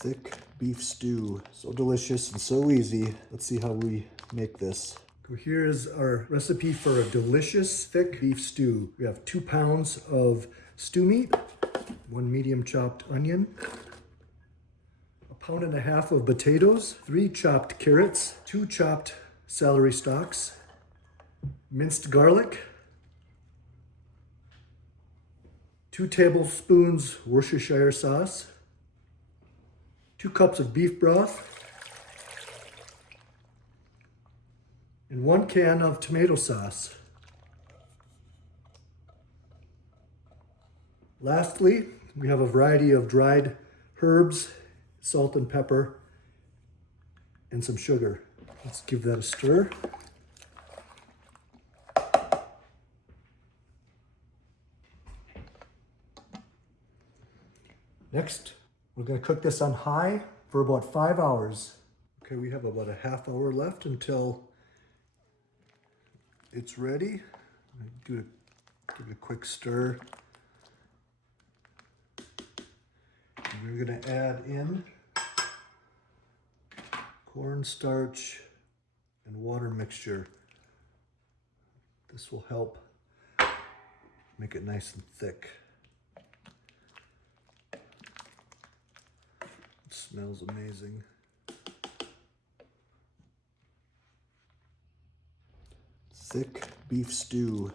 Thick beef stew. So delicious and so easy. Let's see how we make this. So here is our recipe for a delicious thick beef stew. We have 2 pounds of stew meat, 1 medium chopped onion, 1.5 pounds of potatoes, 3 chopped carrots, 2 chopped celery stalks, minced garlic, 2 tablespoons Worcestershire sauce, 2 cups of beef broth, and 1 can of tomato sauce. Lastly, we have a variety of dried herbs, salt and pepper, and some sugar. Let's give that a stir. Next, we're going to cook this on high for about 5 hours. Okay, we have about a half hour left until it's ready. Give it a quick stir. And we're going to add in cornstarch and water mixture. This will help make it nice and thick. It smells amazing. Thick beef stew.